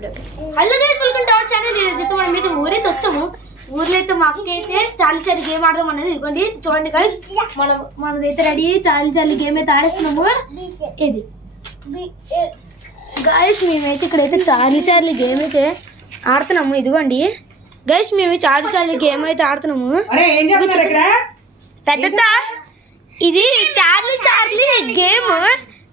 Hello guys welcome to our channel. ఈరోజు మనం మీద ఊరైతే వచ్చాము. ఊర్లో అయితే మా అక్క అయితే చాలీ గేమ్ ఆడదాం అనేది. ఇదిగోండి చూడండి గైస్, మనదైతే రెడీ. చాలీ గేమ్ అయితే ఆడేస్తున్నాము. ఇది గైస్ మేమైతే ఇక్కడైతే చాలీ గేమ్ అయితే ఆడుతున్నాము. ఇదిగోండి గైస్ మేము చాలీ గేమ్ అయితే ఆడుతున్నాము. పెద్ద ఇది చాలీ గేమ్.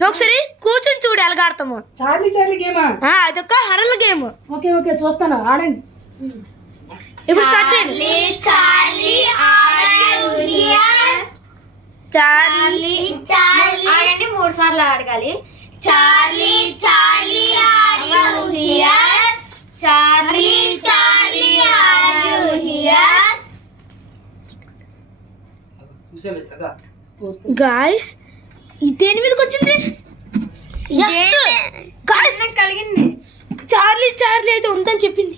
ఒకసారి కూర్చొని చూడు ఎలాగ ఆడతాము. చాలీ గేమ్ అదొక హరల్ గేమ్. ఓకే ఓకే చూస్తాను, ఆడండి. ఇప్పుడు స్టార్ట్ చేయండి. ఆడండి 3 సార్లు అడగాలి. Charlie are you here, Charlie are you here. Guys దేని మీదకి వచ్చింది? కలిగింది. చార్లీ అయితే ఉందని చెప్పింది.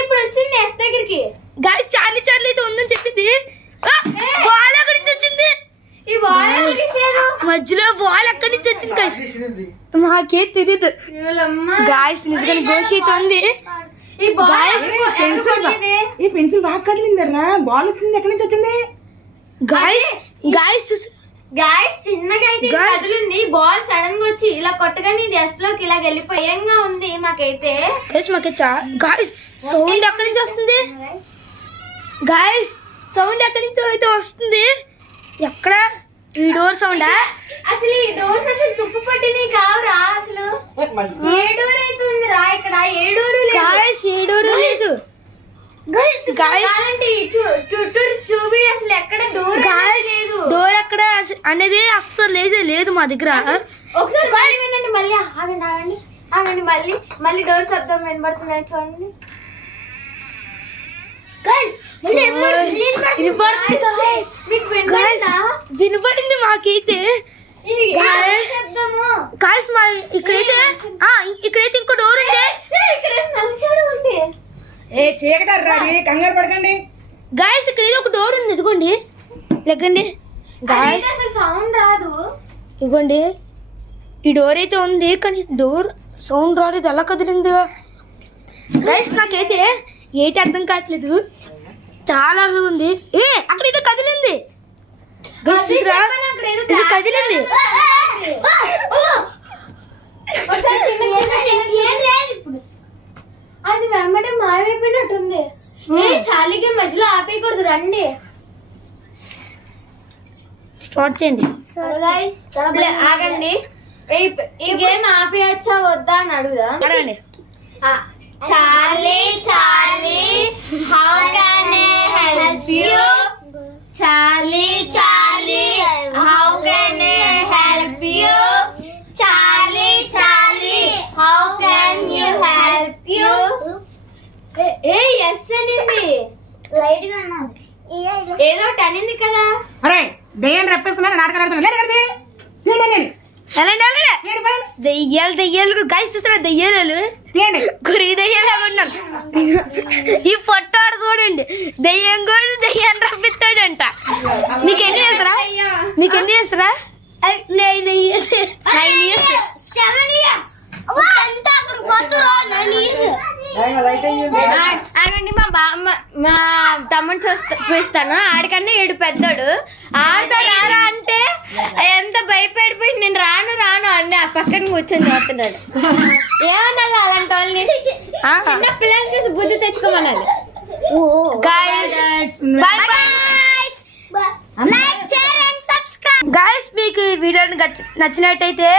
ఇప్పుడు వస్తుంది ఎస్ దగ్గరికి. గాయ్స్ చార్లీ అయితే ఉందని చెప్పింది. బాల్ ఎక్కడి నుంచి వచ్చింది? ఈ బాల్ మధ్యలో బాల్ ఎక్కడి నుంచి వచ్చింది గాయ్స్? మాకే తెలియదు. గాయ్స్ నిజంగా గోషి అయితే ఉంది. ఈ బాల్ ఈ పెన్సిల్ బాగా కదిలిందరా. బాల్ వచ్చింది, ఎక్కడి నుంచి వచ్చింది? గాయస్ చిన్నగా అయితే కదులుంది. బాల్ సడన్ గా వచ్చి ఇలా కొట్టగానే ఇది ఎస్ లోకి ఇలా వెళ్ళిపోయంగా ఉంది. మాకైతే గాయ్స్ సౌండ్ ఎక్కడి నుంచి వస్తుంది? గాయ్స్ సౌండ్ ఎక్కడి నుంచి అయితే వస్తుంది? ఎక్కడ? ఈ డోర్ సౌండా? అసలు ఈ డోర్స్ అసలు తుప్పు పట్టినవి కావురా. అసలు ఏ డోర్ అయితే ఉందిరా ఇక్కడ? ఏ డోరు లేదు. గాయ్స్ ఏ డోర్ లేదు. చుట్టూ చూపి అసలు ఎక్కడ డోర్ లేదు. డోర్ ఎక్కడ అనేది అస్సలు లేదు మా దగ్గర. ఒకసారి మళ్ళీ వినండి. మళ్ళీ ఆగండి మళ్ళీ డోర్ శబ్దం వినబడుతుంది చూడండి. వినపడింది మాకైతే. ఇక్కడైతే ఇంకో డోర్ ఉంది. ఏ చీకటారు కంగారు పడకండి. గాయస్ ఇక్కడ ఏదో ఒక డోర్ ఉంది. ఇదిగోండి లెగ్గండి గాయస్. సౌండ్ రాదు. ఇదిగోండి ఈ డోర్ అయితే ఉంది, కానీ డోర్ సౌండ్ రాలేదు. ఎలా కదిలింది గాయస్? నాకైతే ఏంటి అర్థం కావట్లేదు. చాలా ఉంది. అక్కడ ఏదో కదిలింది. ఇది కదిలింది. అది వెంబడే మాయమైపోయినట్టుంది. చాలీకి మధ్యలో ఆపేయకూడదు. రండి స్టార్ట్ చేయండి. ఆగండి. ఈ గేమ్ ఆపేయచ్చా వద్దా అని అడుగుదా? అడగండి. Charlie how can I help you? Charlie how can I help you? Charlie how can you help you? Yes అనింది. లైట్ గా ఏదో ఒకటి అనింది కదా. అరే దయ్యాన్ని రప్పిస్తున్నా, నాటకాలు ఆడుతున్నా. దెయ్యాలు గాయస్ చూస్తారా? దెయ్యాలు గురి దెయ్యాలు ఏమన్నాను. ఈ పొట్టాడు చూడండి, దెయ్యం కూడా దెయ్యాన్ని రప్పిస్తాడంట. మీకెన్ని చేస్తారా? 9 years. 7 years. ఆగండి. మా తమ్ముడు చూపిస్తాను. ఆడికన్నా 7 పెద్దోడు. ఆడతా రారా అంటే ఎంత భయపడిపోయి నేను రాను అండి ఆ పక్కన కూర్చొని చూస్తున్నాడు. ఏమన్నా అలాంటి వాళ్ళని చిన్న పిల్లల్ని చూసి బుద్ధి తెచ్చుకోమన్నాడు. గాయస్ మీకు ఈ వీడియో నచ్చినట్టయితే